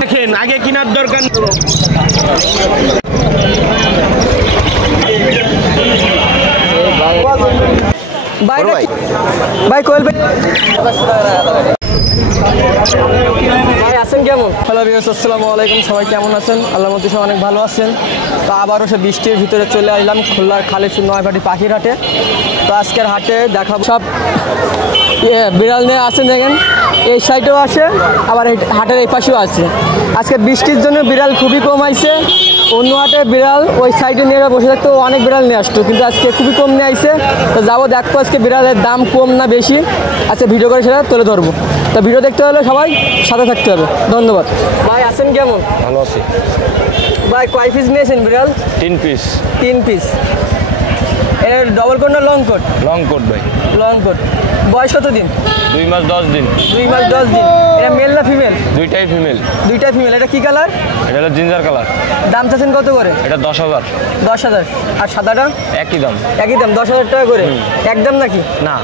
দেখেন আগে কেনার দরকার। ভাই কোয়েল ভাই আছেন কেমন? হ্যালো ভিউয়ার্স, আসসালামু আলাইকুম। সবাই কেমন আছেন? আল্লাহর মধ্যে সবাই অনেক ভালো আছেন। তো আবারও সে বৃষ্টির ভিতরে চলে আসলাম খুলনার খালিশপুর নয়াপাটি পাখির হাটে। তো আজকের হাটে দেখাবো সব বিড়াল নিয়ে আছেন। দেখেন এই সাইডেও আছে, আবার এই হাটের এই পাশেও আছে। আজকে বৃষ্টির জন্য বিড়াল খুবই কম আইছে। অন্য হাটে বিড়াল ওই সাইডে নিয়ে বসে থাকতো, অনেক বিড়াল নিয়ে আসতো, কিন্তু আজকে খুবই কম নিয়ে আইছে। তো যাবো দেখবো আজকে বিড়ালের দাম কম না বেশি। আজকে ভিডিও করে সেটা তুলে ধরবো। তো ভিডিও দেখতে হলে সবাই সাথে থাকতে হবে। ধন্যবাদ। ভাই আছেন কেমন? ভালো আছি ভাই। কয় পিস নিয়েছেন বিড়াল? 3 পিস। 3 পিস। এর ডবল কোট না লং কোট? লং কোট ভাই। Long coat. বয়স কত দিন? 2 মাস 10 দিন। 2 মাস 10 দিন। এটা মেল না ফিমেল? দুইটাই ফিমেল। দুইটাই ফিমেল। এটা কি কালার? এটা হলো জিঞ্জার কালার। দাম চাচ্ছেন কত করে? এটা 10,000। 10,000। আর সাদাটা? একই দাম। একই দাম, 10,000 টাকা করে। একদম নাকি? না।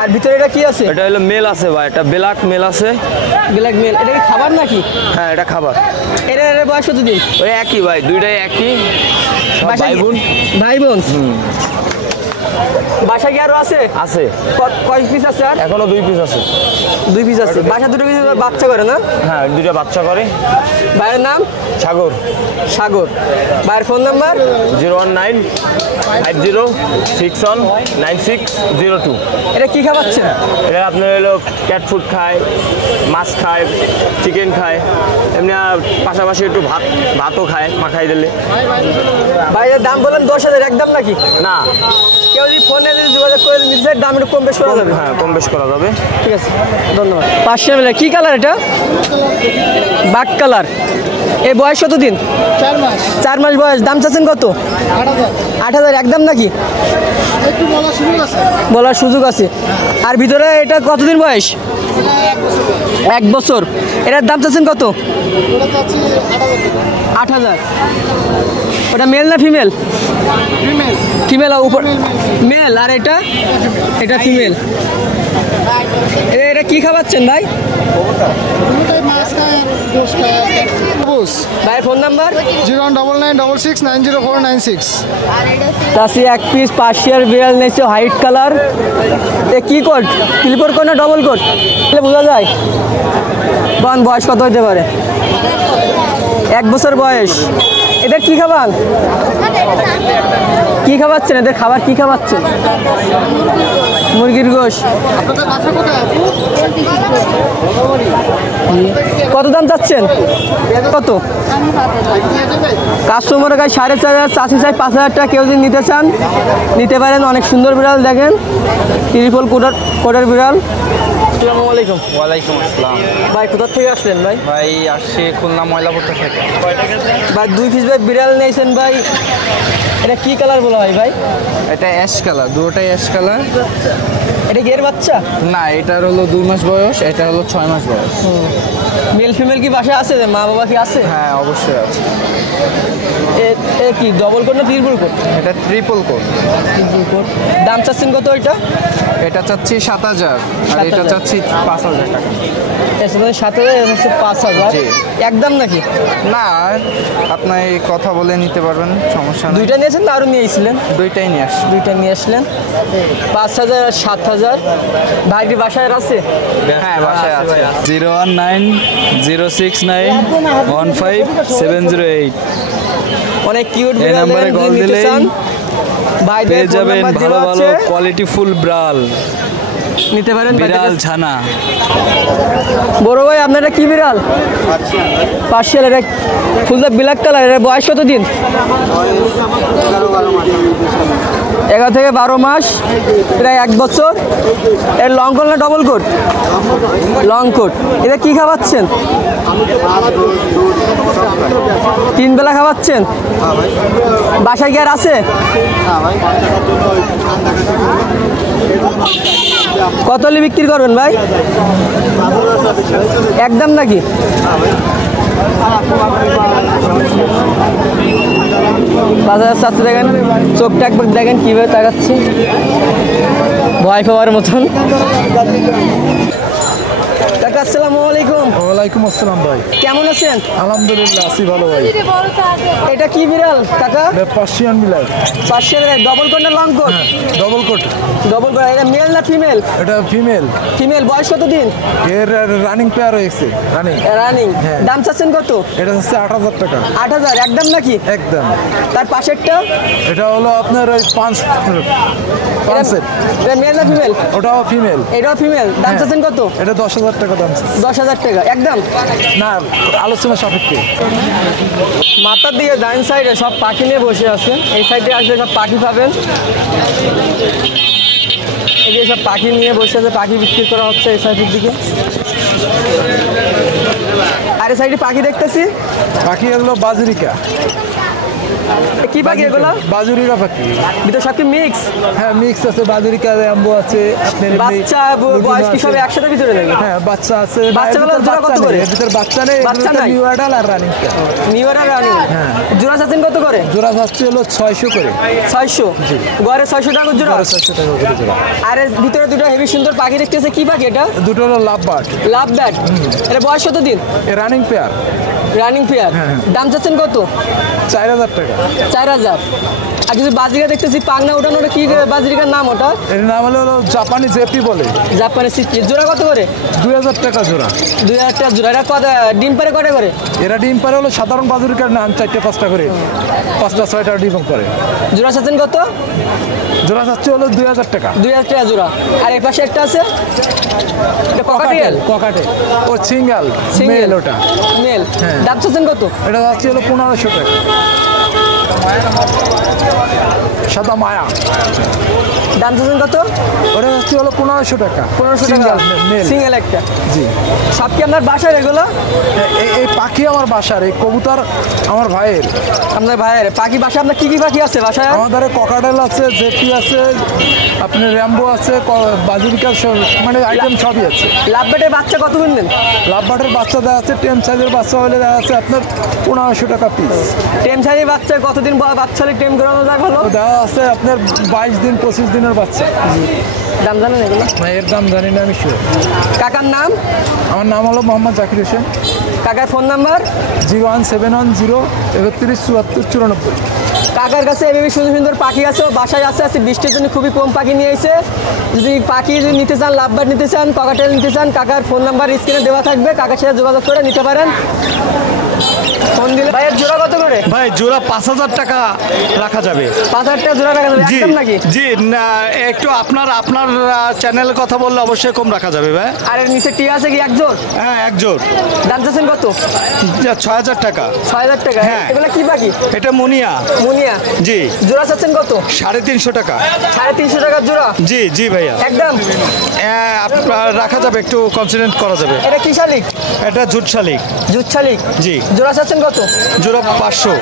আর ভিতরে এটা কি আছে? এটা হলো মেল আছে ভাই, এটা ব্ল্যাক মেল আছে। Black male. এটা কি খাবার নাকি? হ্যাঁ, এটা খাবার। এর বয়স কত দিন? ওই একই ভাই, দুইটাই একই। ভাই বোন। ভাই বোন। বাসা কি আরো আছে? আছে। কয় পিস আছে? আর এখনো 2 পিস আছে। 2 পিস আছে। বাসা 2 পিস বাচ্চা করে না? হ্যাঁ, 2টা বাচ্চা করে। ভাইয়ের নাম? সাগর। সাগর। ভাইয়ের ফোন নাম্বার? 01950619602। এটা কি খাওয়াচ্ছেন? এটা আপনার হলো ক্যাট ফুড খায়, মাছ খায়, চিকেন খায়, এমনি পাশাপাশি একটু ভাতও খায় মাখাই দিলে। ভাইয়ের দাম বললেন 10,000, একদম নাকি? না, কেউ যদি ফোনে যোগাযোগ করে নিজের দাম একটু কম বেশ করা যাবে? হ্যাঁ, কম বেশ করা যাবে। ঠিক আছে, ধন্যবাদ। 500 ml। কি কালার এটা? বাক কালার। এই বয়স কত দিন? 4 মাস। 4 মাস বয়স। দাম চাচ্ছেন কত? 8,000। 8,000 একদম নাকি? একটু বলার সুযোগ আছে। বলার সুযোগ আছে। আর ভিতরে এটা কতদিন বয়স? 1 বছর। এটার দাম চাচ্ছেন কত? ওটা চাচ্ছি 8,000 8,000। টাকা। ওটা মেল না ফিমেল? ফিমেল। ফিমেল উপর মেল। আর এটা? এটা ফিমেল। এটা কি খাওয়াচ্ছেন ভাই? দুটোই মাছ খায়, গোশ খায়। ভাইয়ের ফোন নাম্বার? 09966904996। তাসি 1 পিস পার্সিয়ার বিড়াল নিয়েছে, হোয়াইট কালার। এ কি কোট? স্লিপার কোট না ডবল কোট? বোঝা যায়। বয়স কত হতে পারে? 1 বছর বয়স। এদের কি খাবার? কি খাওয়াচ্ছেন? এদের খাবার কি খাওয়াচ্ছেন? মুরগির গোশ। আপনাদের বাসা কোথায়? কত দাম চাচ্ছেন? কত? কাস্টমারের কাছে 4,500, চাষি চাই 5,000 টাকা। কেউ যদি নিতে চান নিতে পারেন। অনেক সুন্দর বিড়াল। দেখেন ট্রিপল কোটার বিড়াল। আসসালামু আলাইকুম। ওয়ালাইকুম আসসালাম। ভাই কোথা থেকে আসলেন ভাই? ভাই আসছি খুলনা ময়লাপুর থেকে। ভাই 2 পিস ভাই বিড়াল নিয়েছেন ভাই। এটা কি কালার বলা হয় ভাই? এটা অ্যাশ কালার, দুটোটাই অ্যাশ কালার। এটা কি এর বাচ্চা? না, এটার হলো 2 মাস বয়স, এটা হলো 6 মাস বয়স। মেল ফিমেল কি বাসায় আছে? মা বাবা কি আছে? হ্যাঁ, অবশ্যই আছে। এ কি ডবল কোট না ট্রিপল কোট? এটা ট্রিপল কোট। Triple coat. দাম চাচ্ছেন কত এটা? এটা চাচ্ছি 7,000 আর এটা 7,000 চাচ্ছি 5,000 টাকা। এর সাথে 7,000, এর হচ্ছে 5,000। জি। একদম নাকি? না, আপনি কথা বলে নিতে পারবেন, সমস্যা নেই। দুইটা নিয়েছেন না আরও নিয়েছিলেন? দুইটাই নিয়ে আসছি। দুইটা নিয়ে আসলেন। 5,000 আর 7,000। ভাইটি বাসায় আছে? হ্যাঁ, বাসায় আছে। 01906915708। অনেক কিউট এই বিড়াল। নাম্বারে কল দিলেই ভাই পেয়ে যাবেন ভালো ভালো কোয়ালিটি ফুল বিড়াল, নিতে পারেন। বিড়াল ছানা। বড় ভাই আপনারা কি বিড়াল? পার্সিয়াল। এটা ফুলটা ব্ল্যাক কালার। এর বয়স কত দিন? 11 থেকে 12 মাস, প্রায় 1 বছর। এর লং কোট না ডবল কোট? Long coat. এটা কি খাওয়াচ্ছেন? 3 বেলা খাওয়াচ্ছেন? বাসায় কি আর আছে? কত হলে বিক্রি করবেন ভাই? একদম নাকি? বাজারের সাথে দেখেন চোখটা একবার দেখেন কীভাবে তাকাচ্ছি ভয় পাওয়ার মতন। কাকা আসসালামু আলাইকুম। ওয়ালাইকুম আসসালাম ভাই, কেমন আছেন? আলহামদুলিল্লাহ আছি ভালো ভাই। এটা কি বিড়াল কাকা? পার্সিয়ান বিলাই, পাশে ডবল কোট না long coat? Double coat. Double coat. এটা মেল না ফিমেল? এটা ফিমেল। ফিমেল। বয়স কত দিন? এর রানিং পেয়ার হয়েছে। Running running. হ্যাঁ। দাম চাচ্ছেন কত? এটা হচ্ছে 8,000 টাকা। 8,000 একদম নাকি? একদম। তার পাশেরটা? এটা হলো আপনার ওই 5 এটা মেল না ফিমেল? ওটাও ফিমেল। এটাও ফিমেল। দাম হ্যাঁ। চাচ্ছেন কত? এটা 10,000 টাকা দাম। 10,000 টাকা একদম না, আলোচনা সাপেক্ষে। মাথার দিকে ডাইন সাইডে সব পাখি নিয়ে বসে আছে। এই সাইডে আসলে সব পাখি পাবেন। এদিকে সব পাখি নিয়ে বসে আছে, পাখি বিক্রি করা হচ্ছে এই সাইডের দিকে। আর এই সাইডে পাখি দেখতেছি। পাখি এগুলো বাজুরিকা। কি পাখি এগুলো? বাজুরিকা পাখি। ভিতরে সব কি মিক্স? হ্যাঁ মিক্স আছে, বাজুরিকা র্যাম্বো আছে, আপনার এমনি বাচ্চা বয়স কি সব আছে। একসাথে ভিতরে নাকি? হ্যাঁ বাচ্চা আছে। বাচ্চাগুলো এর ভিতর জোড়া কত বাচ্চা করে? নেই, এর ভিতর বাচ্চা নেই, বাচ্চা নাই? নিউ অ্যাডাল আর রানিং। নিউ ইয়ার রানি। হ্যাঁ। জোড়া চাচ্ছেন কত করে? জোড়া যাচ্ছে হলো 600 করে। 600। গড়ে 600 টাকা জোড়া। 600 টাকা করে জোড়া। আর এর ভিতরে দুটো হেভি সুন্দর পাখি দেখতেছে। কি পাখি এটা? দুটো হলো লাভ বার্ড। লাভ ব্যাট। এটা বয়স কত দিন? এ রানিং পেয়ার। Running pair. হ্যাঁ। দাম চাচ্ছেন কত? 4,000 টাকা। 4,000। আর কিছু বাজরিকা দেখতেছি পাংনা ওঠানো, ওটা কি বাজরিকার নাম ওটা? এর নাম হলো জাপানি জেপি বলে। জাপানি সিটি। জোড়া কত করে? 2,000 টাকা জোড়া। 2,000 টাকা জোড়া। এটা কত ডিম পারে কটা করে? এরা ডিম পারে হলো সাধারণ বাজুরিকার নাম 4-5টা করে, 5টা-6টা ডিম করে। জোড়া চাচ্ছেন কত? জোড়া যাচ্ছে হলো 2,000 টাকা। 2,000 টাকা জোড়া। আর এই পাশে একটা আছে, এটা ককাটেল। ককাটেল ও সিঙ্গেল Single। মেল ওটা। মেল। হ্যাঁ। দাম চাচ্ছেন কত? এটা যাচ্ছে হলো 1,500 টাকা। সাদা মায়া। দাম চাচ্ছেন কত? ওটা যাচ্ছে হলো 1,500 টাকা। 1500 টাকা মেল। সিঙ্গেল একটা। জি। সব কি আপনার বাসায় এগুলো? এই পাখি আমার বাসার, এই কবুতর আমার ভাইয়ের। আপনার ভাইয়ের পাখি বাসায় আপনার কি কি পাখি আছে বাসায়? আমাদের কাকাডেল আছে, জেপি আছে, আপনার র্যাম্বো আছে, বাজুরিকার মানে আইটেম সবই আছে। লাভ বেটের বাচ্চা কত কিনলেন? লাভবাটের বাচ্চা দেওয়া আছে, টেম সাইজের বাচ্চা হলে দেওয়া আছে আপনার 1,500 টাকা পিস। টেম সাইজের বাচ্চা কতদিন বাচ্চা হলে টেম করানো যায় ভালো? দেওয়া আছে আপনার 22 দিন 25 দিনের বাচ্চা। দাম জানেন এগুলো? না, এর দাম জানি না আমি শিওর। কাকার নাম? আমার নাম হলো মোহাম্মদ জাকির হোসেন। কাকার ফোন নাম্বার? 01710 74 94। কাকার কাছে এভাবে সুন্দর সুন্দর পাখি আছে, ও বাসায় আছে। বৃষ্টির জন্য খুবই কম পাখি নিয়ে এসে। যদি পাখি যদি নিতে চান, লাভবার নিতে চান, ককাটেল নিতে চান, কাকার ফোন নাম্বার স্ক্রিনে দেওয়া থাকবে, কাকার সাথে যোগাযোগ করে নিতে পারেন। ফোন দিলে ভাইয়ের জোড়া কত করে? ভাই জোড়া 5,000 টাকা রাখা যাবে। 5,000 টাকা জোড়া রাখা যাবে জি একদম নাকি? জি না, একটু আপনার চ্যানেলের কথা বললে অবশ্যই কম রাখা যাবে ভাই। আর এর নিচে টি আছে কি এক জোড়? হ্যাঁ এক জোড়। দাম চাচ্ছেন কত? 6,000 টাকা। 6,000 টাকা। হ্যাঁ। এগুলো কি পাখি? এটা মুনিয়া। মুনিয়া। জি। জোড়া চাচ্ছেন কত? 350 টাকা। 350 টাকার জোড়া জি জি ভাইয়া। একদম। আপনার রাখা যাবে, একটু কনসিডার করা যাবে। এটা কি শালিক? এটা জুট শালিক। জুট শালিক। জি। জোড়া চাচ্ছেন কত? জোড়া 500।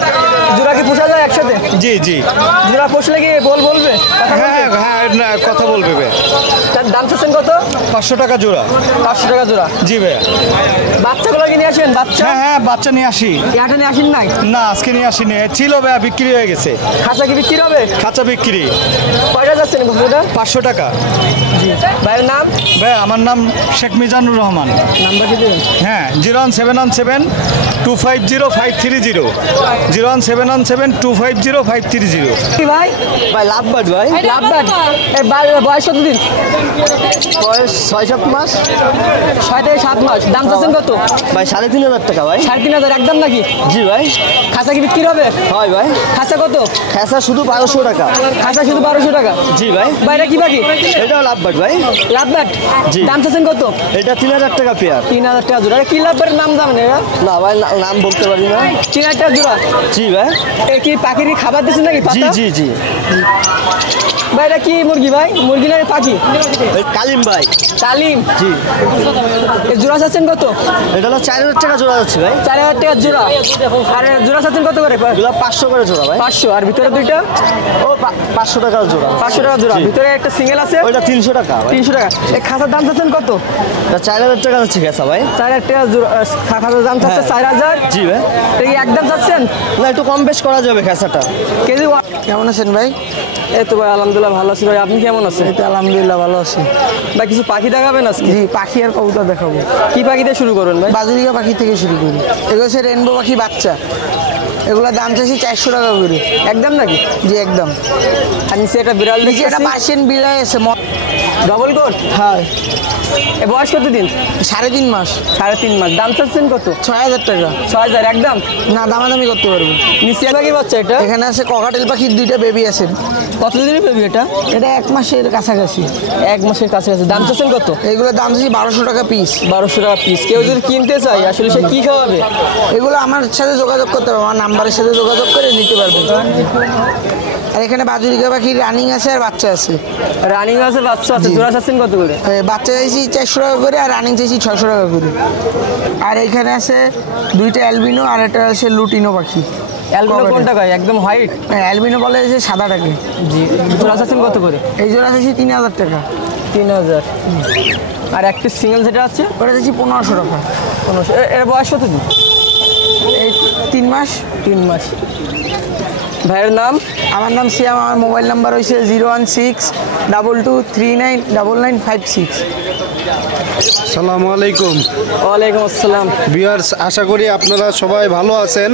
জোড়া কি পোষা যায় একসাথে? জি জি। জোড়া পোষলে কি বলবে কথা বলবে? হ্যাঁ হ্যাঁ না, কথা বলবে ভাই। তার দাম চাচ্ছেন কত? 500 টাকা জোড়া। 500 টাকা জোড়া। জি ভাইয়া। বাচ্চাগুলো কি নিয়ে আসেন? বাচ্চা হ্যাঁ হ্যাঁ বাচ্চা নিয়ে আসি। ইয়াটা নিয়ে আসেন নাই? না আজকে নিয়ে আসিনি, ছিল ভাইয়া, বিক্রি হয়ে গেছে। খাঁচা কি বিক্রি হবে? খাঁচা বিক্রি। কয়টা যাচ্ছেন বাচ্চাটা? 500 টাকা। ভাইয়ের নাম? ভাই আমার নাম শেখ মিজানুর রহমান। নাম্বার কি দেবেন? হ্যাঁ 01717 250 530। 01717 250 530। কি ভাই? ভাই লাভবার্ড ভাই, লাভবার্ড। এই বয়স কত দিন? বয়স 6-7 মাস। 6 থেকে 7 মাস। দাম চাচ্ছেন কত? ভাই 3,500 টাকা ভাই। 3,500 একদম নাকি? জি ভাই। খাঁচা কি বিক্রি হবে? হয় ভাই। খাঁচা কত? খেসা শুধু 1,200 টাকা। খাঁচা শুধু 1,200 টাকা। জি ভাই। বাইরে কি পাখি? এটাও লাভবার্ড ভাই। লাভবার্ড। জি। দাম চাচ্ছেন কত? এটা 3,000 টাকা পেয়ার। 3,000 টাকা জোড়া। কি লাভবার্ডের নাম জানেন এরা? না ভাই নাম বলতে পারি না। 3,000 টাকা জোড়া। জি ভাই। এ কি পাখির খাবার দিচ্ছেন নাকি? জি পাতা? জি জি। ভাই এটা কি মুরগি ভাই? মুরগি না পাখি? কালিম ভাই। তালিম। জি। এর জোড়া চাচ্ছেন কত? এটা হলো 4000 টাকা জোড়া যাচ্ছে ভাই। 4000 টাকা জোড়া। আর জোড়া চাচ্ছেন কত করে? এগুলো 500 করে জোড়া ভাই। 500। আর ভিতরে দুইটা? ও 500 টাকা জোড়া। 500 টাকা জোড়া। ভিতরে একটা সিঙ্গেল আছে? ওইটা 300 টাকা ভাই। 300 টাকা। এই খাঁচার দাম চাচ্ছেন কত? এটা 4000 টাকা যাচ্ছে গেছা ভাই। 4000 টাকা জোড়া। খাঁচার দাম চাচ্ছে 4000? জি ভাই। এটা কি একদম চাচ্ছেন? না একটু কম বেশ করা যাবে খেসাটা। কেজি কেমন আছেন ভাই? এই তো ভাই আলহামদুলিল্লাহ ভালো আছি ভাই। আপনি কেমন আছেন? এই তো আলহামদুলিল্লাহ ভালো আছি। ভাই কিছু পাখি দেখাবেন আজকে? জি, পাখি আর কবুতর দেখাবো। কি পাখি দিয়ে শুরু করবেন ভাই? বাজুরিকা পাখি থেকে শুরু করি। এগুলো হচ্ছে রেনবো পাখি বাচ্চা। এগুলোর দাম চাইছি 400 টাকা করে। একদম নাকি? জি একদম। আর নিচে একটা বিড়াল নিচে দেখছি, একটা পার্সিয়ান বিড়াল আছে। Double coat. হ্যাঁ, এ বয়স কত দিন? 3.5 মাস। 3.5 মাস। দাম চাচ্ছেন কত? 6000 টাকা। 6000 একদম? না, দামাদামি করতে পারবো। নিচে পাখি বাচ্চা এটা? এখানে আছে ককাটেল পাখির 2টা বেবি আছে। কতদিনের বেবি এটা? এটা 1 মাসের কাছাকাছি। 1 মাসের কাছাকাছি। দাম চাচ্ছেন কত? এগুলোর দাম চাইছি 1200 টাকা পিস। 1200 টাকা পিস। কেউ যদি কিনতে চাই আসলে সে কি খাওয়াবে? এগুলো আমার সাথে যোগাযোগ করতে হবে, আমার নাম্বারের সাথে যোগাযোগ করে নিতে পারবেন। আর এখানে বাজুরিকা পাখির রানিং আছে আর বাচ্চা আছে। রানিং আছে, বাচ্চা আছে। জোড়া চাচ্ছেন কত করে? বাচ্চা চাইছি 400 টাকা করে আর রানিং চাইছি 600 টাকা করে। আর এখানে আছে 2টা অ্যালবিনো আর একটা আছে লুটিনো পাখি। অ্যালবিনো কোনটা ভাই? একদম হোয়াইট? অ্যালবিনো বলে যে সাদাটাকে। জি। জোড়া চাচ্ছেন কত করে? এই জোড়া চাইছি 3000 টাকা। 3000। আর একটা সিঙ্গেল যেটা আছে ওটা চাইছি 1500 টাকা। 1500। এর বয়স কত দিন? এই 3 মাস। 3 মাস। ভাইয়ের নাম? আমার নাম সিয়াম। আমার মোবাইল নাম্বার হয়েছে 01622399956। আসসালামু আলাইকুম ওয়ালাইকুম আসসালাম। ভিউয়ার্স, আশা করি আপনারা সবাই ভালো আছেন।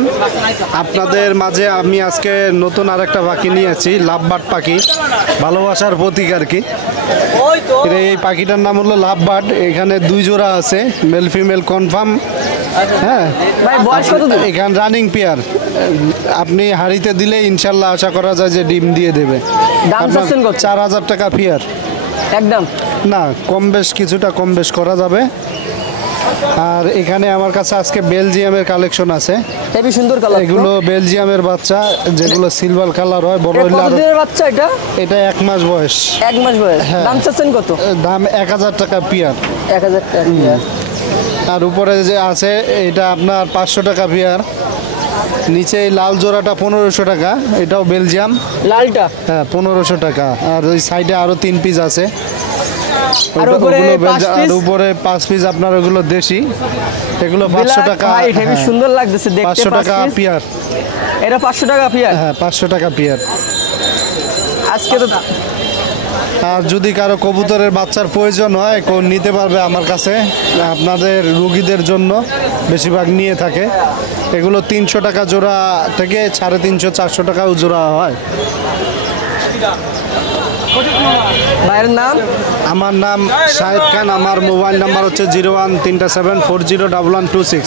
আপনাদের মাঝে আমি আজকে নতুন আরেকটা পাখি নিয়েছি, লাভবার্ড পাখি, ভালোবাসার প্রতীক আর কি। এই পাখিটার নাম হলো লাভবার্ড। এখানে 2 জোড়া আছে, মেল ফিমেল কনফার্ম। হ্যাঁ ভাই বয়স কত দিন? এখানে রানিং পেয়ার। আপনি হাড়িতে দিলে ইনশাল্লাহ আশা করা যায় যে ডিম দিয়ে দেবে। দাম চাচ্ছেন কত? 4000 টাকা পেয়ার। একদম? না, কম বেশ কিছুটা কম বেশ করা যাবে। আর এখানে আমার কাছে আজকে বেলজিয়ামের কালেকশন আছে। হেবি সুন্দর কালার। এগুলো বেলজিয়ামের বাচ্চা, যেগুলো সিলভার কালার হয়, বড় হইলে আরো। কতদিনের বাচ্চা এটা? এটা 1 মাস বয়স। 1 মাস বয়স। দাম চাচ্ছেন কত? দাম 1000 টাকা পেয়ার। 1000 টাকা। আর উপরে যে আছে এটা আপনার 500 টাকা পেয়ার। নিচে এই লাল জোড়াটা 1500 টাকা, এটাও বেলজিয়াম। লালটা? হ্যাঁ 1500 টাকা। আর ওই সাইডে আরো 3 পিস আছে। আর উপরে 5 আর পিস? উপরে 5 পিস আপনার ওগুলো দেশি, এগুলো 500 টাকা। হেবি সুন্দর লাগতেছে দেখতে। 500 টাকা পেয়ার। এটা 500 টাকা পেয়ার? হ্যাঁ 500 টাকা পেয়ার। আজকে তো। আর যদি কারো কবুতরের বাচ্চার প্রয়োজন হয়, কোন নিতে পারবে আমার কাছে। আপনাদের রুগীদের জন্য বেশিরভাগ নিয়ে থাকে। এগুলো 300 টাকা জোড়া থেকে 350-400 টাকাও জোড়া হয়। ভাইয়ের নাম? আমার নাম শাহিদ খান। আমার মোবাইল নাম্বার হচ্ছে 01374011126।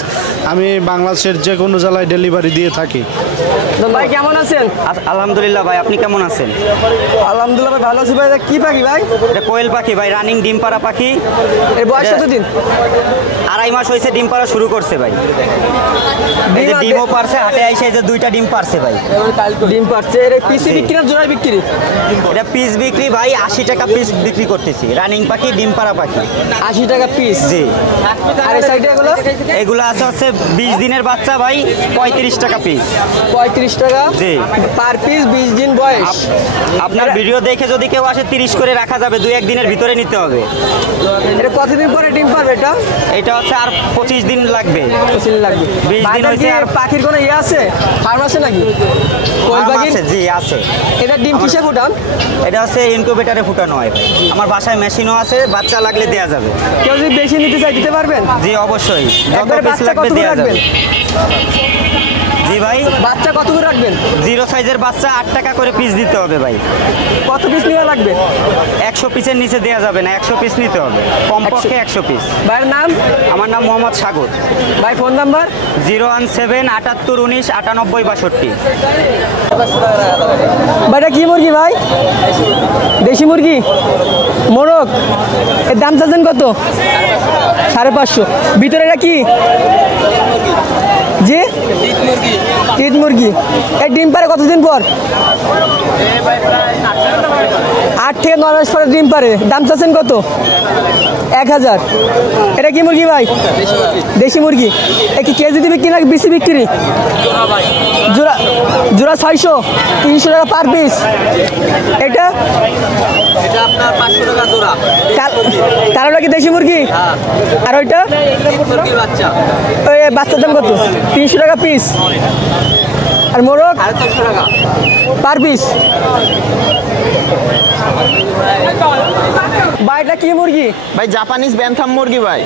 আমি বাংলাদেশের যে কোনো জেলায় ডেলিভারি দিয়ে থাকি। ভাই কেমন আছেন? আলহামদুলিল্লাহ ভাই, আপনি কেমন আছেন? আলহামদুলিল্লাহ ভাই ভালো আছি ভাই। কি পাখি ভাই? এটা কোয়েল পাখি ভাই, রানিং ডিম পাড়া পাখি। এর বয়স কত দিন? 2.5 মাস হয়েছে ডিম পাড়া শুরু করছে ভাই। এই যে ডিমও পারছে, হাটে আইসে এই যে 2টা ডিম পারছে ভাই। ডিম পারছে। এর পিসি বিক্রি না জোড়ায় বিক্রি? এটা পিস বিক্রি ভাই, 80 টাকা পিস বিক্রি করতেছি। রানিং পাখি, ডিম পাড়া পাখি। 80 টাকা পিস? জি। আর এই সাইডে এগুলো? এগুলো আছে হচ্ছে 20 দিনের বাচ্চা ভাই, 35 টাকা পিস। 35 টাকা? জি। পার পিস 20 দিন বয়স। আপনার ভিডিও দেখে যদি কেউ আসে 30 করে রাখা যাবে, 2-1 দিনের ভিতরে নিতে হবে। এটা কতদিন পরে ডিম পারবে এটা? এটা হচ্ছে আর 25 দিন লাগবে। 25 দিন লাগবে। 20 দিন হয়েছে। আর পাখির কোনো ইয়ে আছে? ফার্ম আছে নাকি? কোয়েল ফার্ম পাখির? আছে? জি আছে। এটা ডিম কিসে ফুটান? এটা হচ্ছে ইনকিউবেটরে ফুটানো হয় ভাই। আমার বাসায় মেশিনও আছে, বাচ্চা লাগলে দেয়া যাবে। কেউ যদি বেশি নিতে চাই দিতে পারবেন? জি অবশ্যই, যত একবারে পিস বাচ্চা লাগবে কত করে দেয়া যাবে। রাখবেন? জি ভাই, বাচ্চা কত করে রাখবেন? 0 সাইজের বাচ্চা 8 টাকা করে পিস দিতে হবে ভাই। কত পিস নেওয়া লাগবে? 100 পিসের নিচে দেয়া যাবে না, 100 পিস নিতে হবে, কমপক্ষে 100 পিস। ভাইয়ের নাম? আমার নাম মোহাম্মদ সাগর। ভাই ফোন নাম্বার? 017-78-19-98-62। ভাইটা কি মুরগি ভাই? দেশি মুরগি? মোরগ? এর দাম চাচ্ছেন কত? 550। ভিতরে এটা কি? জি ঈদ মুরগি। এই ডিম পারে কতদিন পর? 8 থেকে 9 মাস পরে ডিম পারে। দাম চাচ্ছেন কত? 1000। এটা কি মুরগি ভাই? দেশি মুরগি। এ কি কেজি দিবে কিনা বেশি বিক্রি? জোড়া জোড়া 600, 300 টাকা পার পিস। এটা আপনার 500 টাকা জোড়া। কালোটা কি দেশি মুরগি? আর ওইটা মুরগির বাচ্চা। ওই বাচ্চার দাম কত? 300 টাকা পিস। আর মোরগ 450 টাকা পার পিস। ভাইটা কি মুরগি? ভাই জাপানিজ ব্যান্থাম মুরগি ভাই,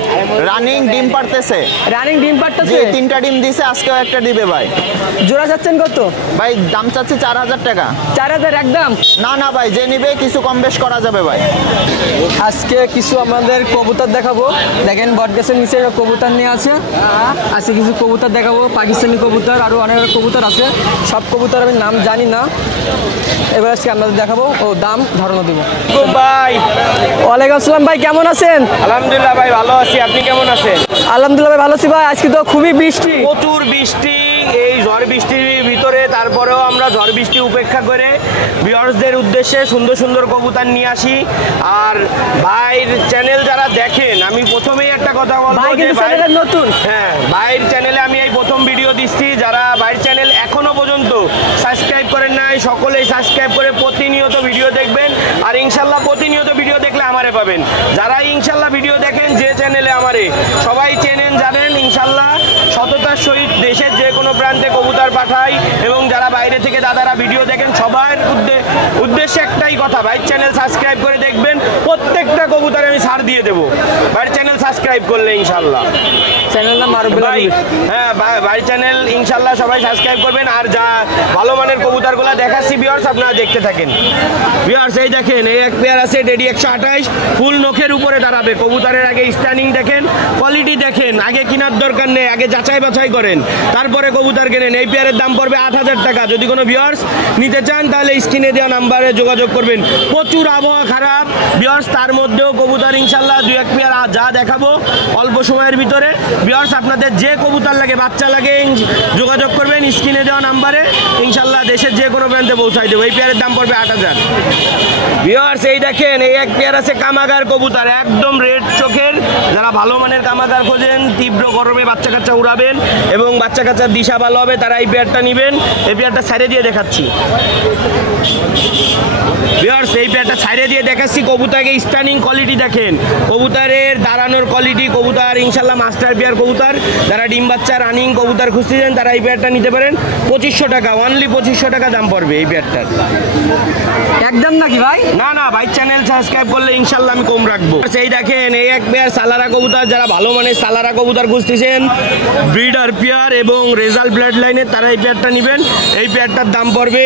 রানিং ডিম পারতেছে। রানিং ডিম যে পারতেছে? 3টা ডিম দিছে, আজকেও একটা দিবে ভাই। জোড়া চাচ্ছেন কত? ভাই দাম চাচ্ছি 4000 টাকা। 4000 একদম? না না ভাই, যে নিবে কিছু কম বেশ করা যাবে ভাই। আজকে কিছু আমাদের কবুতর দেখাবো। দেখেন বটগাছের নিচে কবুতর নিয়ে আছে। আজকে কিছু কবুতর দেখাবো, পাকিস্তানি কবুতর, আরও অনেক কবুতর আছে। সব কবুতর আমি নাম জানি না, এবার আজকে আপনাদের দেখাবো ও দাম ধারণা দেবো। ভাই ওয়ালাইকুম আসসালাম ভাই, কেমন আছেন? আলহামদুলিল্লাহ ভাই ভালো আছি, আপনি কেমন আছেন? আলহামদুলিল্লাহ ভাই ভালো আছি ভাই। আজকে তো খুবই বৃষ্টি, প্রচুর বৃষ্টি। এই ঝড় বৃষ্টির ভিতরে তারপরেও আমরা ঝড় বৃষ্টি উপেক্ষা করে ভিউয়ার্সদের উদ্দেশ্যে সুন্দর সুন্দর কবুতর নিয়ে আসি। আর ভাইয়ের চ্যানেল যারা দেখেন, আমি প্রথমেই একটা কথা বলবো ভাই যে কিন্তু চ্যানেলের নতুন। হ্যাঁ, ভাইয়ের চ্যানেলে আমি এই প্রথম ভিডিও দিচ্ছি। যারা ভাইয়ের চ্যানেল এখনো পর্যন্ত সাবস্ক্রাইব করেন নাই, সকলেই সাবস্ক্রাইব করে প্রতিনিয়ত ভিডিও দেখবেন। আর ইনশাল্লাহ প্রতিনিয়ত ভিডিও দেখলে আমারে পাবেন। যারা ইনশাল্লাহ ভিডিও দেখেন যে চ্যানেলে আমারে, সবাই চেনেন জানেন ইনশাল্লাহ সততার সহিত দেশের যে কোনো প্রান্তে কবুতর পাঠাই। এবং যারা বাইরে থেকে দাদারা ভিডিও দেখেন, সবার উদ্দেশ্যে একটাই কথা, ভাইয়ের চ্যানেল সাবস্ক্রাইব করে দেখবেন। প্রত্যেকটা কবুতরে আমি ছাড় দিয়ে দেবো ভাইয়ের চ্যানেল সাবস্ক্রাইব করলে ইনশাল্লাহ। চ্যানেল নাম মারুফ ভাই হ্যাঁ ভাই চ্যানেল ইনশাল্লাহ সবাই সাবস্ক্রাইব করবেন। আর যা ভালো মানের কবুতরগুলো দেখাচ্ছি ভিউয়ার্স, আপনারা দেখতে থাকেন। ভিউয়ার্স এই দেখেন, এই এক পেয়ার আছে ডেডি 128, ফুল নখের উপরে দাঁড়াবে। কবুতরের আগে স্ট্যান্ডিং দেখেন, কোয়ালিটি দেখেন। আগে কেনার দরকার নেই, আগে যাচাই বাছাই করেন, তারপরে কবুতর কেনেন। এই পেয়ারের দাম পড়বে 8000 টাকা। যদি কোনো ভিউয়ার্স নিতে চান তাহলে স্ক্রিনে দেওয়া নাম্বারে যোগাযোগ করবেন। প্রচুর আবহাওয়া খারাপ ভিউয়ার্স, তার মধ্যেও কবুতর ইনশাল্লাহ 2-1 পেয়ার যা দেখাবো অল্প সময়ের ভিতরে। ভিউয়ার্স আপনাদের যে কবুতর লাগে, বাচ্চা লাগে, যোগাযোগ করবেন স্ক্রিনে দেওয়া নাম্বারে। ইনশাল্লাহ দেশের যে কোনো প্রান্তে পৌঁছাই দেবো। এই পেয়ারের দাম পড়বে 8000। ভিউয়ার্স এই দেখেন, এই এক পেয়ার আছে কামাগার কবুতর, একদম রেড চোখের। যারা ভালো মানের কামাগার খোঁজেন, তীব্র গরমে বাচ্চা কাচ্চা উড়াবেন এবং বাচ্চা কাচ্চার দিশা ভালো হবে, তারা এই পেয়ারটা নেবেন। এই পেয়ারটা ছাড়ে দিয়ে দেখাচ্ছি ভিউয়ার্স, এই পেয়ারটা ছাড়ে দিয়ে দেখাচ্ছি। কবুতরকে স্টানিং কোয়ালিটি দেখেন, কবুতরের দাঁড়ানোর কোয়ালিটি। কবুতর ইনশাল্লাহ মাস্টার পেয়ার কবুতর। যারা ডিম বাচ্চা রানিং কবুতর খুঁজতেছেন তারা এই পেয়ারটা নিতে পারেন। 2500 টাকা, অনলি 2500 টাকা দাম পড়বে এই পেয়ারটার। একদম নাকি ভাই? না না, ভাই চ্যানেল সাবস্ক্রাইব করলে ইনশাল্লাহ আমি কম রাখবো। সেই দেখেন, এই এক পেয়ার সালারা কবুতর। যারা ভালো মানের সালারা কবুতর খুঁজতেছেন, ব্রিডার পেয়ার এবং রেজাল্ট ব্লাড লাইনের, তারা এই পেয়ারটা নেবেন। এই পেয়ারটার দাম পড়বে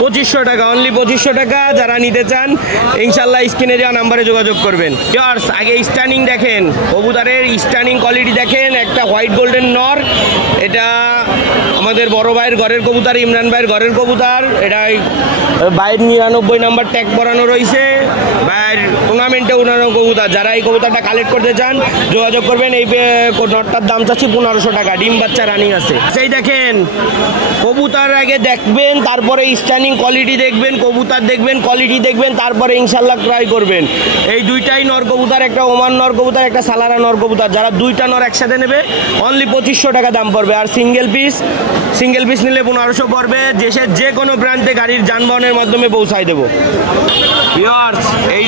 2500 টাকা, অনলি 2500 টাকা। যারা নিতে চান ইনশাল্লাহ স্ক্রিনে দেওয়া নাম্বারে যোগাযোগ করবেন। ভিউয়ার্স আগে স্টানিং দেখেন, কবুতরের স্টানিং কোয়ালিটি দেখেন। একটা হোয়াইট গোল্ডেন নর, এটা আমাদের বড় ভাইয়ের ঘরের কবুতর, ইমরান ভাইয়ের ঘরের কবুতর। এটা ভাইয়ের 99 নাম্বার ট্যাগ করানো রয়েছে। ভাইয়ের টুর্নামেন্টে উনানো কবুতর। যারা এই কবুতরটা কালেক্ট করতে চান যোগাযোগ করবেন। এই নটটার দাম চাচ্ছি 1500 টাকা, ডিম বাচ্চা রানিং আছে। সেই দেখেন, কবুতর আগে দেখবেন, তারপরে স্টানিং কোয়ালিটি দেখবেন, কবুতর দেখবেন, কোয়ালিটি দেখবেন, তারপরে ইনশাল্লাহ ক্রয় করবেন। এই দুইটাই নর কবুতর, একটা ওমান নর কবুতর, একটা সালারা নর কবুতর। যারা দুইটা নর একসাথে নেবে অনলি 2500 টাকা দাম পড়বে। আর সিঙ্গেল পিস নিলে 1500 পড়বে। দেশের যে কোনো প্রান্তে গাড়ির যানবাহনের মাধ্যমে পৌঁছায় দেবো। ভিউয়ার্স এই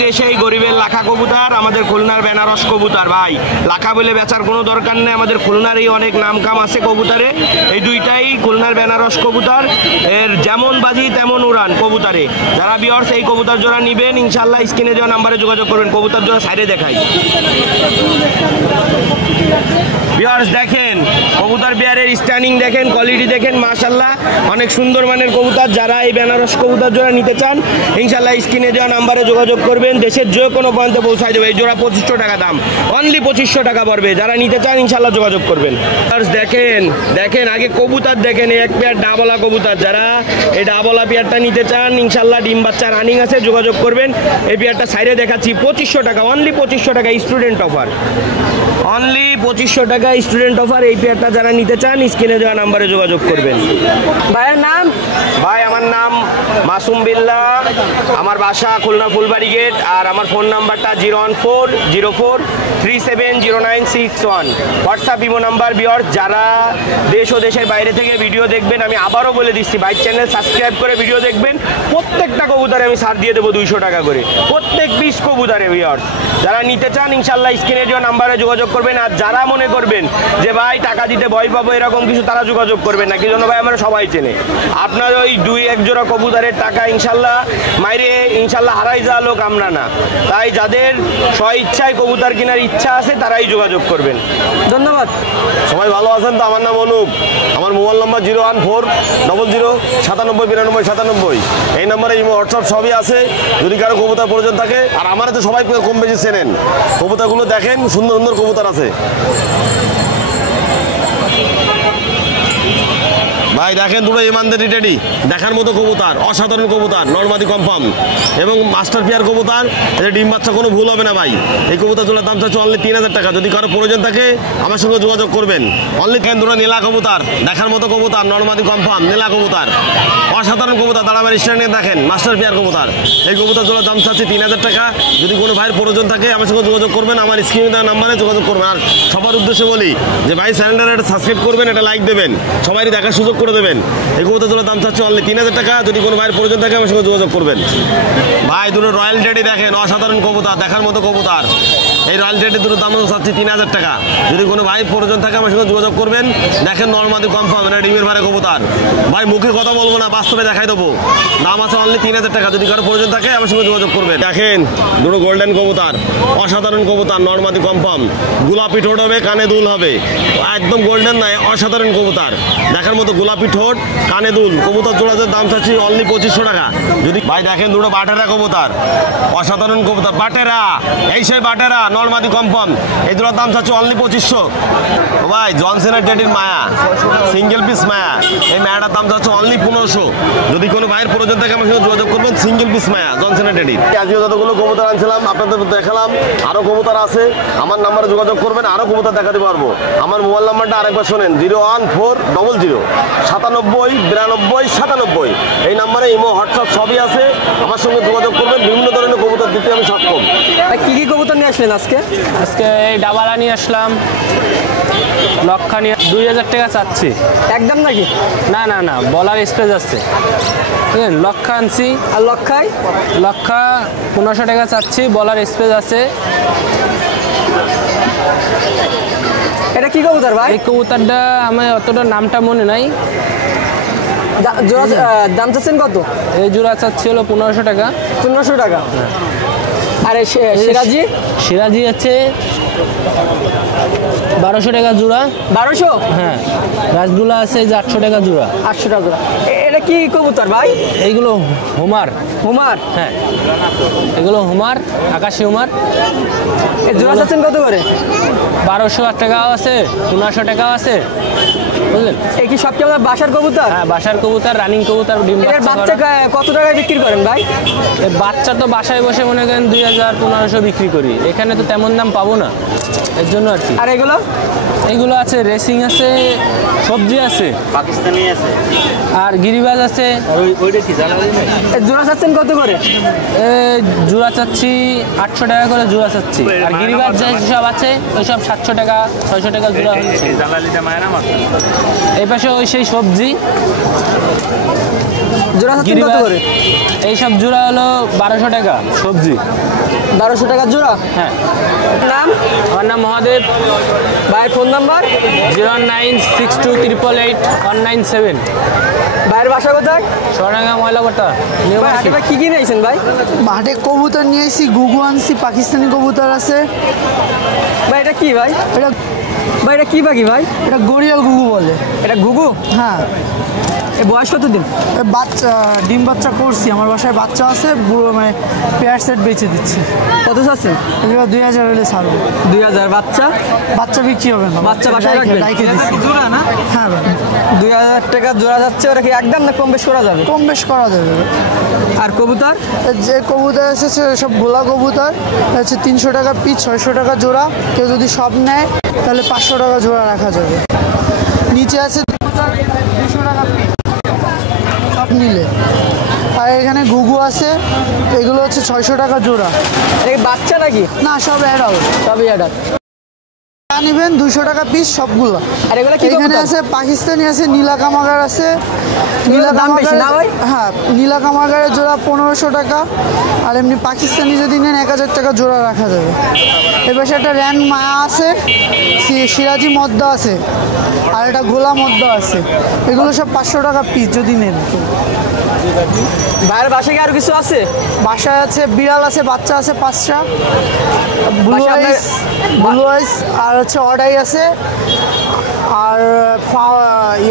যে সেই গরিবের লাখা কবুতর, আমাদের খুলনার বেনারস কবুতর। ভাই লাখা বলে বেচার কোনো দরকার নেই, আমাদের খুলনারই অনেক নাম কাম আছে কবুতরে। এই দুইটাই খুলনার বেনারস কবুতর, এর যেমন বাজি তেমন উড়ান কবুতরে। যারা ভিউয়ার্স এই কবুতর জোড়া নেবেন ইনশাল্লাহ স্ক্রিনে দেওয়া নাম্বারে যোগাযোগ করবেন। কবুতর জোড়া সাইডে দেখাই। ভিউয়ার্স দেখেন, কবুতর বিয়ারের স্ট্যান্ডিং দেখেন, কোয়ালিটি দেখেন, মাশাআল্লাহ অনেক সুন্দর মানের কবুতর। যারা এই বেনারস কবুতর জোড়া নিতে চান ইনশাল্লাহ স্ক্রিনে দেওয়া নাম্বারে যোগাযোগ করবেন। দেশের যে কোনো প্রান্তে পৌঁছায় দেবে। এই জোড়া 2500 টাকা দাম, অনলি 2500 টাকা পড়বে। যারা নিতে চান ইনশাল্লাহ যোগাযোগ করবেন। দেখেন আগে কবুতর দেখেন, এই এক পেয়ার ডাবলা কবুতর। যারা এই ডাবলা পেয়ারটা নিতে চান ইনশাল্লাহ ডিম বাচ্চা রানিং আছে, যোগাযোগ করবেন। এই পেয়ারটা সাইডে দেখাচ্ছি 2500 টাকা, অনলি 2500 টাকা স্টুডেন্ট অফার, অনলি 2500 টাকা স্টুডেন্ট অফার। এই পেয়ারটা যারা নিতে চান স্ক্রিনে দেওয়া নাম্বারে যোগাযোগ করবেন। ভাইয়ের নাম? ভাই আমার নাম মাসুম বিল্লাহ, আমার বাসা খুলনা ফুলবাড়ি গেট, আর আমার ফোন নাম্বারটা 01404370961। WhatsApp imo number. বিয়ার যারা দেশ ও দেশের বাইরে থেকে ভিডিও দেখবেন, আমি আবারও বলে দিচ্ছি, বাইক চ্যানেল সাবস্ক্রাইব করে ভিডিও দেখবেন। প্রত্যেকটা কবুতরে আমি ছাড় দিয়ে দেবো 200 টাকা করে, প্রত্যেক পিস কবুতরে। বিয়ার যারা নিতে চান ইনশাল্লাহ স্ক্রিনে দেওয়া নাম্বারে যোগাযোগ করবেন। আর যারা মনে করবেন যে ভাই টাকা দিতে ভয় পাবো এরকম কিছু, তারা যোগাযোগ করবেন না। কি জন্য ভাই, আমরা সবাই চেনে। আপনার ওই 2-1 জোড়া কবুতরের টাকা ইনশাল্লাহ মাইরে ইনশাল্লাহ হারাই যাওয়া লোক আমরা না। তাই যাদের স্ব ইচ্ছায় কবুতর কেনার ইচ্ছা আছে তারাই যোগাযোগ করবেন। ধন্যবাদ। সবাই ভালো আছেন তো? আমার নাম অনুপ, আমার মোবাইল নাম্বার 01400979297। এই নাম্বারে ইমো হোয়াটসঅ্যাপ সবই আছে। যদি কারো কবুতর প্রয়োজন থাকে, আর আমার তো সবাই কম বেশি চেনেন, কবুতরগুলো দেখেন, সুন্দর সুন্দর কবুতর আছে। ভাই দেখেন দুটো ইমানদারি টেডি, দেখার মতো কবুতর, অসাধারণ কবুতর, নরমাদি কনফার্ম এবং মাস্টার পেয়ার কবুতর। এটা ডিম বাচ্চা কোনো ভুল হবে না ভাই। এই কবুতর জোড়ার দাম চাচ্ছে অনলি 3000 টাকা। যদি কারো প্রয়োজন থাকে আমার সঙ্গে যোগাযোগ করবেন। অনলি দুটো নীলা কবুতর, দেখার মতো কবুতর, নরমাদি কনফার্ম নীলা কবুতর, অসাধারণ কবুতর। দাঁড়াবার স্ট্যান্ডে দেখেন মাস্টার পেয়ার কবুতর। এই কবুতর জোড়ার দাম চাচ্ছে 3000 টাকা। যদি কোনো ভাইয়ের প্রয়োজন থাকে আমার সঙ্গে যোগাযোগ করবেন, আমার স্ক্রিনে দেওয়া নাম্বারে যোগাযোগ করবেন। আর সবার উদ্দেশ্যে বলি যে ভাই চ্যানেলটা একটা সাবস্ক্রাইব করবেন, এটা লাইক দেবেন, সবারই দেখার সুযোগ করে দেবেন। এই কবুতর জোড়ার দাম চাচ্ছে অনলি 3000 টাকা। যদি কোনো ভাইয়ের প্রয়োজন থাকে আমার সঙ্গে যোগাযোগ করবেন। ভাই দুটো রয়্যাল টেডি দেখেন, অসাধারণ কবুতর, দেখার মতো কবুতর। এই রয়্যাল টেডি দুটো দাম চাচ্ছি 3000 টাকা। যদি কোনো ভাই প্রয়োজন থাকে আমার সঙ্গে যোগাযোগ করবেন। দেখেন নরমাদি কনফার্ম, এটা ডিমের ভারে কবুতর। ভাই মুখে কথা বলবো না, বাস্তবে দেখাই দেবো। দাম আছে অনলি 3000 টাকা। যদি কারো প্রয়োজন থাকে আমার সঙ্গে যোগাযোগ করবেন। দেখেন দুটো গোল্ডেন কবুতর, অসাধারণ কবুতর, নরমাদি কনফার্ম। গোলাপি ঠোঁট হবে, কানে দুল হবে, একদম গোল্ডেন নয়, অসাধারণ কবুতর, দেখার মতো গোলাপি ঠোঁট, কানে দুল। কবুতর জোড়াদের দাম চাচ্ছি অনলি 2500 টাকা। যদি ভাই দেখেন দুটো বাটেরা কবুতর, অসাধারণ কবুতর, বাটেরা, এই সেই বাটেরা, নরমাদি কনফার্ম। এই জোড়ার দাম চাচ্ছি অনলি 2500। ভাই জনসনের টেডির মায়া, সিঙ্গেল পিস মায়া, এই মায়াটার দাম চাচ্ছে অনলি 1500। যদি কোনো ভাইয়ের প্রয়োজন থাকে আমার সঙ্গে যোগাযোগ করবেন। সিঙ্গেল পিস মায়া, জনসনের টেডির। আজকে যতগুলো কবুতর আনছিলাম আপনাদের দেখালাম, আরও কবুতর আছে, আমার নাম্বারে যোগাযোগ করবেন, আরও কবুতর দেখাতে পারবো। আমার মোবাইল নাম্বারটা আরেকবার শোনেন, 01400979297। এই নাম্বারে ইমো হোয়াটসঅ্যাপ সবই আছে, আমার সঙ্গে যোগাযোগ করবেন। বিভিন্ন ধরনের কবুতর দিতে আমি সক্ষম। কি কি কবুতর নিয়ে আসলেন আজকে? আজকে এই ডাবালা নিয়ে আসলাম, লক্ষা নিয়ে 2000 টাকা চাচ্ছি। একদম নাকি? না না না, বলার স্পেস আছে। বুঝলেন, লক্ষা আনছি। আর লক্ষায়? লক্ষা 1500 টাকা চাচ্ছি, বলার স্পেস আছে। এটা কি কবুতর ভাই? এই কবুতরটা আমার অতটা নামটা মনে নাই। দাম চাচ্ছেন কত? এই জোড়া চাচ্ছি হলো 1500 টাকা। 1500 টাকা। আর সিরাজি? সিরাজি আছে 1200 টাকা জোড়া। 1200? হ্যাঁ। রাজদুলা আছে যে 800 টাকা জোড়া। 800 টাকা জোড়া। এটা কি কবুতর ভাই? এইগুলো হুমার। হুমার? হ্যাঁ, এগুলো হুমার, আকাশি হুমার। এই জোড়া চাচ্ছেন কত করে? 1200 টাকাও আছে, 1500 টাকাও আছে। বুঝলেন, এই কি সব কি আপনার বাসার কবুতর? হ্যাঁ, বাসার কবুতর, রানিং কবুতর, ডিম বাচ্চা কত টাকায় বিক্রি করেন ভাই? এই বাচ্চা তো বাসায় বসে মনে করেন 2000-1500 বিক্রি করি। এখানে তো তেমন দাম পাবো না, এর জন্য আর কি। আর এগুলো? এগুলো আছে রেসিং আছে, সবজি আছে, পাকিস্তানি আছে, আর গিরিবাজ আছে। ওইটা কি জানা যায় না? এই জোড়া চাচ্ছেন কত করে? এই জোড়া চাচ্ছি 800 টাকা করে জোড়া চাচ্ছি। আর গিরিবাজ যে সব আছে ওই সব 700 টাকা 600 টাকা জোড়া হচ্ছে। এই পাশে ওই সেই সবজি জোড়া চাচ্ছেন কত করে? এইসব জোড়া হলো 1200 টাকা সবজি। 1200 টাকা জোড়া? হ্যাঁ। নাম? আমার নাম মহাদেব। ভাই ফোন নাম্বার? 096288197। ভাইয়ের বাসা কোথায়? সোনাডাঙ্গা ময়লাকোটা। ভাই কি কি নিয়েছেন ভাই? মাঠে কবুতর নিয়ে এসেছি, গুগু আনছি, পাকিস্তানি কবুতর আছে। ভাই এটা কি ভাই? ভাই এটা কি পাখি ভাই? এটা গড়িয়াল গুগু বলে। এটা ঘুঘু? হ্যাঁ। এ বয়স কতদিন? বাচ্চা ডিম বাচ্চা করছি, আমার বাসায় বাচ্চা আছে, মানে পেয়ার সেট বেচে দিচ্ছি। কত চাচ্ছেন? এগুলো 2000 হলে ছাড়বো। 2000? বাচ্চা? বাচ্চা বিক্রি হবে না, বাচ্চা বাসায় রাখবেন? জোড়া না? হ্যাঁ ভাই। 2000 টাকা জোড়া যাচ্ছে। ওরা কি একদম না কম বেশ করা যাবে? কম বেশ করা যাবে। আর কবুতর? যে কবুতর এসেছে সব ভোলা কবুতর হচ্ছে 300 টাকা পিস, 600 টাকা জোড়া। কেউ যদি সব নেয় তাহলে 500 টাকা জোড়া রাখা যাবে। নিচে আছে 200 টাকা পিস সব নিলে। আর এখানে ঘুঘু আছে, এগুলো হচ্ছে 600 টাকা জোড়া। এটা কি বাচ্চা নাকি? না, সব অ্যাডাল্ট। সবই অ্যাডাল্ট। নেবেন 200 টাকা পিস সবগুলো। আর এগুলো কি এখানে কবুতর? আছে পাকিস্তানি আছে, নীলা কামাগার আছে। এগুলোর দাম বেশি না ভাই? হ্যাঁ, নীলা কামাগারের জোড়া 1500 টাকা। আর এমনি পাকিস্তানি যদি নেন 1000 টাকা জোড়া রাখা যাবে। এর পাশে একটা র্যান মায়া আছে, সিরাজি মদ্দা আছে, আর একটা গোলা মদ্দা আছে। এগুলো সব 500 টাকা পিস যদি নেন। ভাইয়ের বাসায় কি আর কিছু আছে? বাসায় আছে বিড়াল আছে, বাচ্চা আছে 5টা, ব্লু বাসায় আইস, ব্লু আইস, আর হচ্ছে অডাই আছে, আর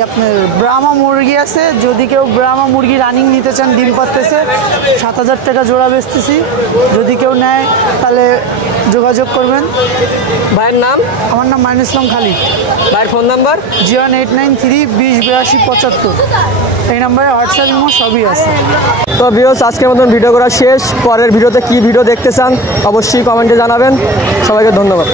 আপনার ব্রাহ্মা মুরগি আছে। যদি কেউ ব্রাহ্মা মুরগি রানিং নিতে চান, ডিম পারতেছে, 7000 টাকা জোড়া বেচতেছি। যদি কেউ নেয় তাহলে যোগাযোগ করবেন। ভাইয়ের নাম? আমার নাম মাইনুল ইসলাম খালিদ। ভাইয়ের ফোন নাম্বার? 01893 208275। এই নাম্বারে হোয়াটসঅ্যাপ ইমো সবই আছে। তো ভিউয়ার্স, আজকের মতন ভিডিও করা শেষ। পরের ভিডিওতে কি ভিডিও দেখতে চান অবশ্যই কমেন্টে জানাবেন। সবাইকে ধন্যবাদ।